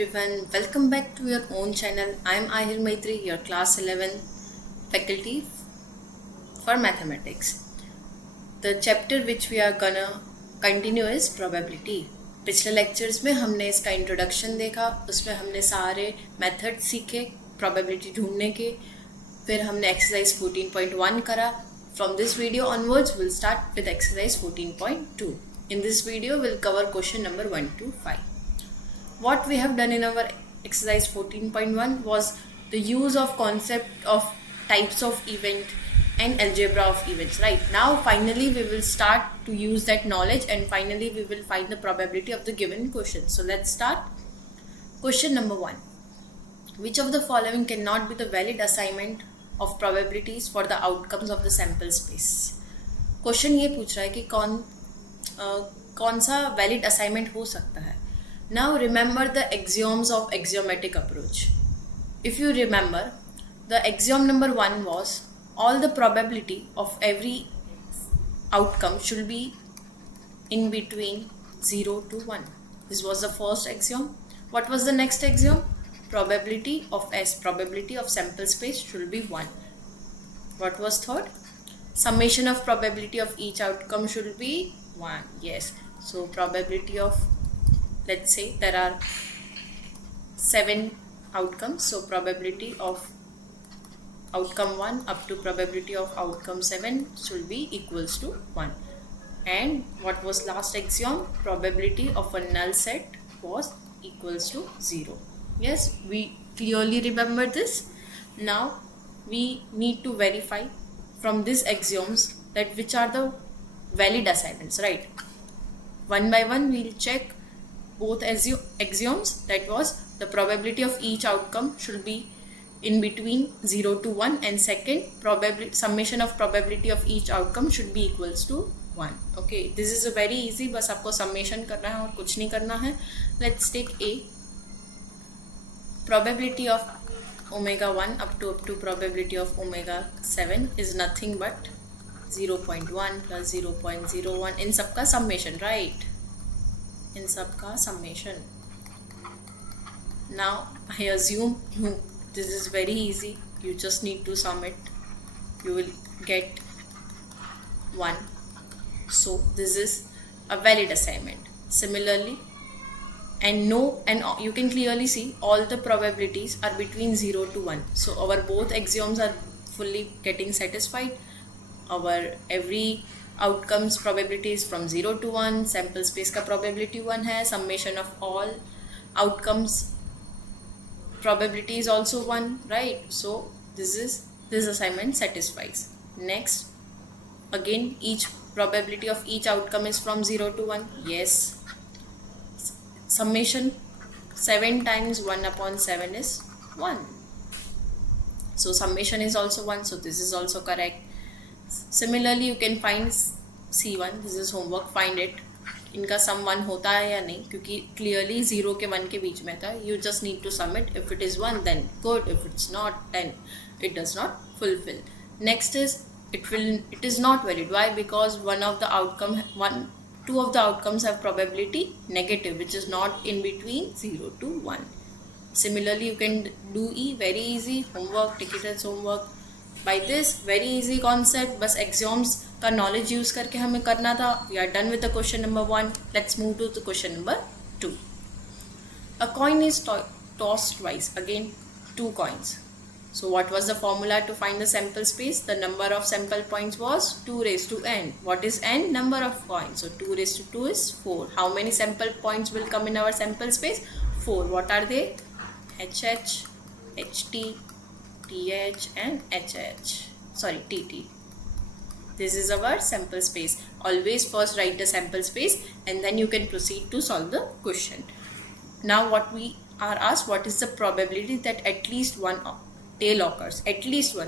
everyone, welcome back to your own channel. I am Ahir Maitri, your class 11 faculty for mathematics. The chapter which we are gonna continue is probability. पिछले lectures में हमने इसका introduction देखा, उसमें हमने सारे method सीखे probability ढूंढने के, फिर हमने एक्सरसाइज 14.1 करा. From this video onwards, we'll start with exercise 14.2. In this video, we'll cover question number 1 to 5. What we have done in our exercise 14.1 was the use of concept of types of event and algebra of events. Right now, finally we will start to use that knowledge, and finally we will find the probability of the given question. So let's start. Question number 1. Which of the following cannot be the valid assignment of probabilities for the outcomes of the sample space? Question ये पूछ रहा है कि कौन सा valid assignment हो सकता है. Now remember the axioms of axiomatic approach. If you remember, the axiom number 1 was all the probability of every outcome should be in between 0 to 1. This was the first axiom. What was the next axiom? Probability of S, probability of sample space should be 1. What was third? Summation of probability of each outcome should be 1. Yes. So probability of, let's say there are 7 outcomes, so probability of outcome 1 up to probability of outcome 7 should be equals to 1. And what was last axiom? Probability of a null set was equals to 0. Yes, we clearly remember this. Now we need to verify from these axioms that which are the valid assignments, right? One by one we'll check both axioms. That was the probability of each outcome should be in between 0 to 1, and second, summation of probability of each outcome should be equals to 1. Okay, this is a very easy, बस आपको summation करना है और कुछ नहीं करना है. Let's take A. Probability of omega 1 up to probability of omega 7 is nothing but 0.1 plus 0.01 in सबका summation, right? In सबका summation. Now I assume this is very easy. You just need to sum it. You will get 1. So this is a valid assignment. Similarly, and you can clearly see all the probabilities are between 0 to 1. So our both axioms are fully getting satisfied. Our every outcomes probability is from 0 to 1. Sample space का probability 1 है. Summation of all outcomes probability is also 1, right? So this assignment satisfies. Next, again each probability of each outcome is from 0 to 1. Yes. Summation 7 times 1 upon 7 is 1. So summation is also 1. So this is also correct. Similarly, you can find C1. This is homework. Find it. इनका सम 1 होता है या नहीं, क्योंकि clearly 0 के 1 के बीच में था. You just need to sum it. If it is 1, then good. If it's not, then it does not fulfill. Next is it is not valid. Why? Because two of the outcomes have probability negative, which is not in between 0 to 1. Similarly, you can do E. Very easy homework. Take it as homework. By this very easy concept, बस axioms का knowledge use करके हमें करना था. We are done with the question number 1. Let's move to the question number 2. A coin is tossed twice. Again, 2 coins. So what was the formula to find the sample space? The number of sample points was 2 raised to n. What is n? Number of coins. So 2 raised to 2 is 4. How many sample points will come in our sample space? 4. What are they? HH, HT, TH and HH. Sorry, TT. This is our sample space. Always first write the sample space and then you can proceed to solve the question. Now what we are asked, what is the probability that at least one tail occurs? At least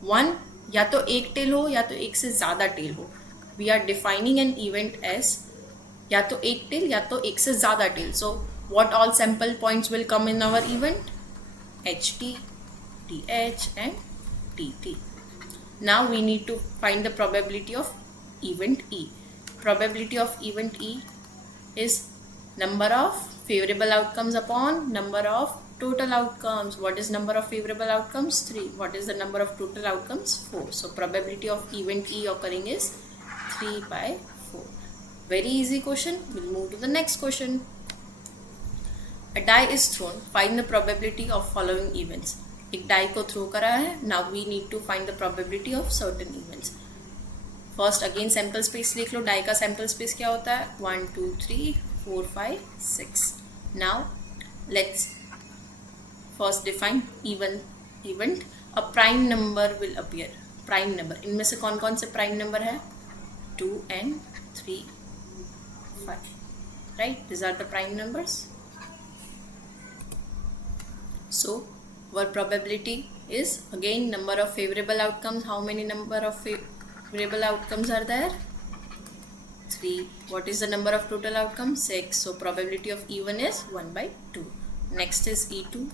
one या तो एक tail हो या तो एक से ज़्यादा tail हो. We are defining an event as या तो एक tail या तो एक से ज़्यादा tail. So what all sample points will come in our event? HT, TH and TT. Now we need to find the probability of event E. Probability of event E is Number of favorable outcomes upon number of total outcomes. What is number of favorable outcomes? 3. What is the number of total outcomes? 4. So probability of event E occurring is 3 by 4. Very easy question. We'll move to the next question. A die is thrown. Find the probability of following events. एक die को throw करा है. Now we need to find the probability of certain events. First again sample space लिख लो. Die का sample space क्या होता है? 1 2 3 4 5 6. Now let's first define event. A prime number will appear. Prime number. इनमें से कौन कौन से prime number है? 2 and 3 5. Right? These are the prime numbers. So our probability is again number of favorable outcomes. How many number of favorable outcomes are there? 3. What is the number of total outcomes? 6. So probability of E1 is 1 by 2. Next is E2.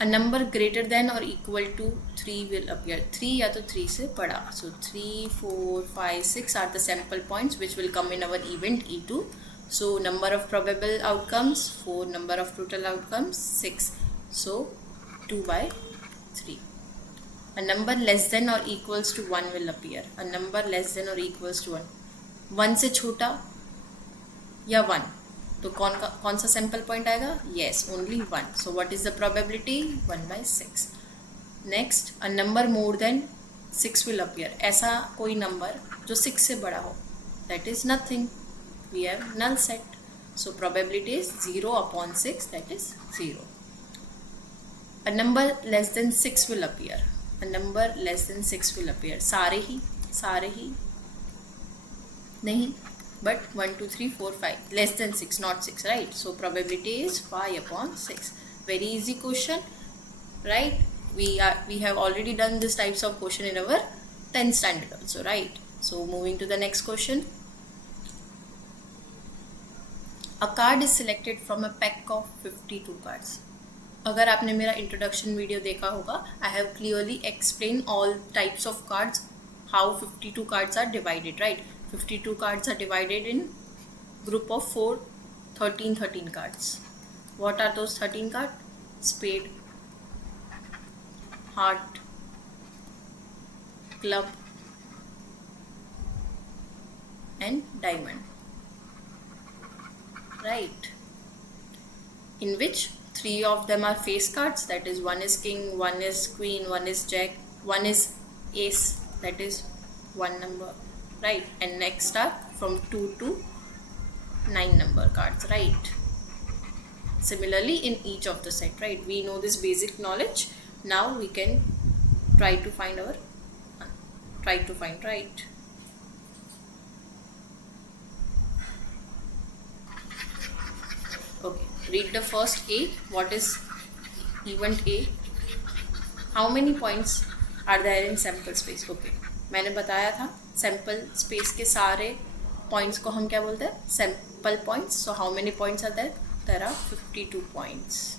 A number greater than or equal to 3 will appear. 3 या तो 3 से बड़ा. So 3, 4, 5, 6 are the sample points which will come in our event E2. So number of probable outcomes 4, number of total outcomes 6. So 2 by 3. A number less than or equals to 1 will appear. A number less than or equals to 1. 1 से छोटा या 1. तो कौन सा sample point आएगा? Yes, only 1. So what is the probability? 1 by 6. Next, a number more than 6 will appear. ऐसा कोई number जो 6 से बड़ा हो. That is nothing. We have null set. So probability is 0 upon 6. That is 0. A number less than 6 will appear. A number less than 6 will appear. सारे ही नहीं, but 1 2 3 4 5 less than 6, not 6, right? So probability is 5 upon 6. Very easy question, right? We have already done this types of question in our 10th standard also, right? So moving to the next question. A card is selected from a pack of 52 cards. अगर आपने मेरा introduction video देखा होगा, I have clearly explain all types of cards, how 52 cards are divided, right? 52 cards are divided in group of 4, 13 cards. What are those 13 card? Spade, heart, club and diamond, right? In which 3 of them are face cards, that is 1 is king, 1 is queen, 1 is jack, 1 is ace, that is 1 number, right? And next are from 2 to 9 number cards, right? Similarly in each of the set, right? We know this basic knowledge. Now we can try to find, right? Okay, read the first A. What is event A? How many points are there in sample space? Okay, मैंने बताया था sample space के सारे points को हम क्या बोलते हैं? Sample points. So how many points are there? There are 52 points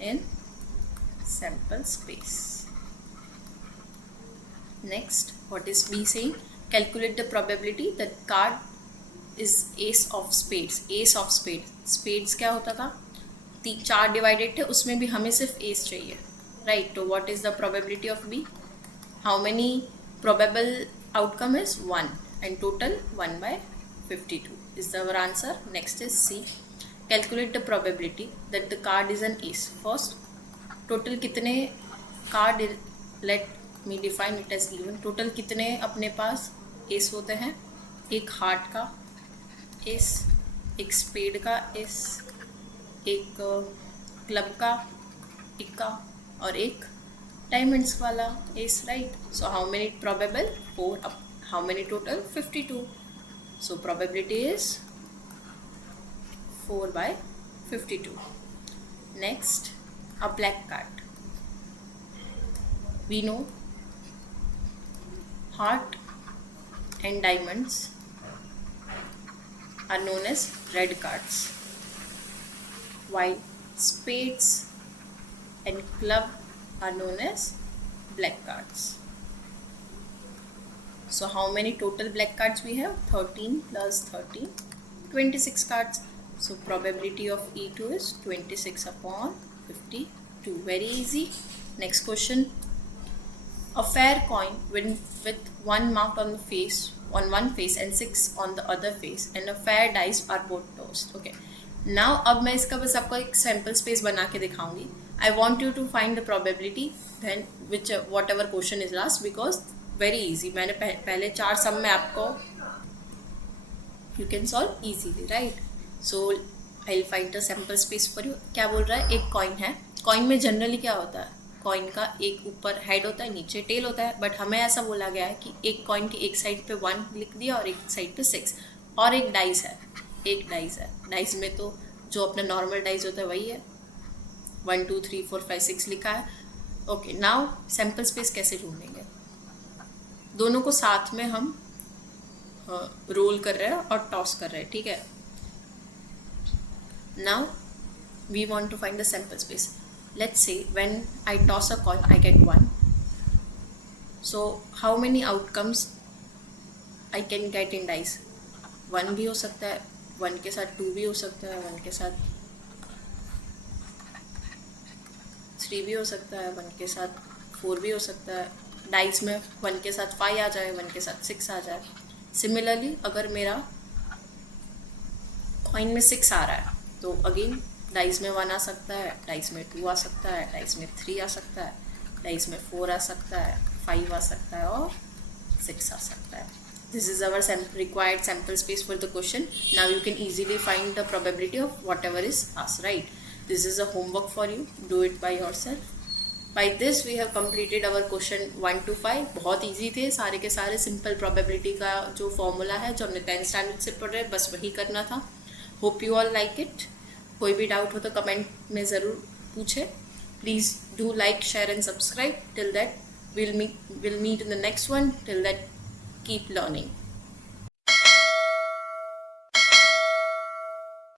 in sample space. Next, what is B saying? Calculate the probability that card is ace of spades. Ace of spades. Spades क्या होता था? 4 divided थे, उसमें भी हमें सिर्फ ace चाहिए, right? तो what is the probability of B? How many probable outcome is 1 and total 1 by 52 is our answer. Next is C. Calculate the probability that the card is an ace. First, total कितने card, let me define it as even. Total कितने अपने पास ace होते हैं? एक heart का S, एक spade का S, एक क्लब का इक्का और एक डायमंड्स वाला S, right? So how many probable? 4. How many total? 52. So probability is 4 by 52. Next, a black card. We know heart and diamonds are known as red cards, while spades and club are known as black cards. So how many total black cards we have? 13 plus 13, 26 cards. So probability of E2 is 26/52. Very easy. Next question. A fair coin with one marked on one face and 6 on the other face, and a fair dice are both tossed. Okay. Now अब मैं इसका बस आपको एक sample space बना के दिखाऊंगी. I want you to find the probability then which whatever question is asked, because very easy. मैंने पहले 4 सम में आपको you can solve easily, right? So I'll find the sample space for you. क्या बोल रहा है? एक कॉइन है. कॉइन में जनरली क्या होता है? कॉइन का एक ऊपर हेड होता है, नीचे टेल होता है, बट हमें ऐसा बोला गया है कि एक कॉइन के एक साइड पे 1 लिख दिया और एक साइड पे 6, और एक डाइस है. डाइस में तो जो अपना नॉर्मल डाइस होता है वही है. 1 2 3 4 5 6 लिखा है. ओके, नाउ सैम्पल स्पेस कैसे ढूंढेंगे? दोनों को साथ में हम रोल कर रहे हैं और टॉस कर रहे हैं, ठीक है. Now we want to find the sample space. Let's say when I toss a coin, I get 1. So how many outcomes I can get in dice? 1 भी हो सकता है, 1 के साथ 2 भी हो सकता है, 1 के साथ 3 भी हो सकता है, 1 के साथ 4 भी हो सकता है. डाइस में 1 के साथ 5 आ जाए, 1 के साथ 6 आ जाए. सिमिलरली अगर मेरा कॉइन में 6 आ रहा है तो अगेन डाइस में 1 आ सकता है, डाइस में 2 आ सकता है, डाइस में 3 आ सकता है, डाइस में 4 आ सकता है, 5 आ सकता है और 6 आ सकता है. This is our required sample space for the question. Now you can easily find the probability of whatever is asked, right? This is a homework for you. Do it by yourself. By this we have completed our question 1 to 5. बहुत easy थे सारे के सारे. simple probability का जो formula है जो हमने 10th standard से पढ़ रहे हैं, बस वही करना था. Hope you all like it. कोई भी डाउट हो तो कमेंट में ज़रूर पूछे. Please do like, share and subscribe. Till that we'll meet in the next one. Till that, keep learning.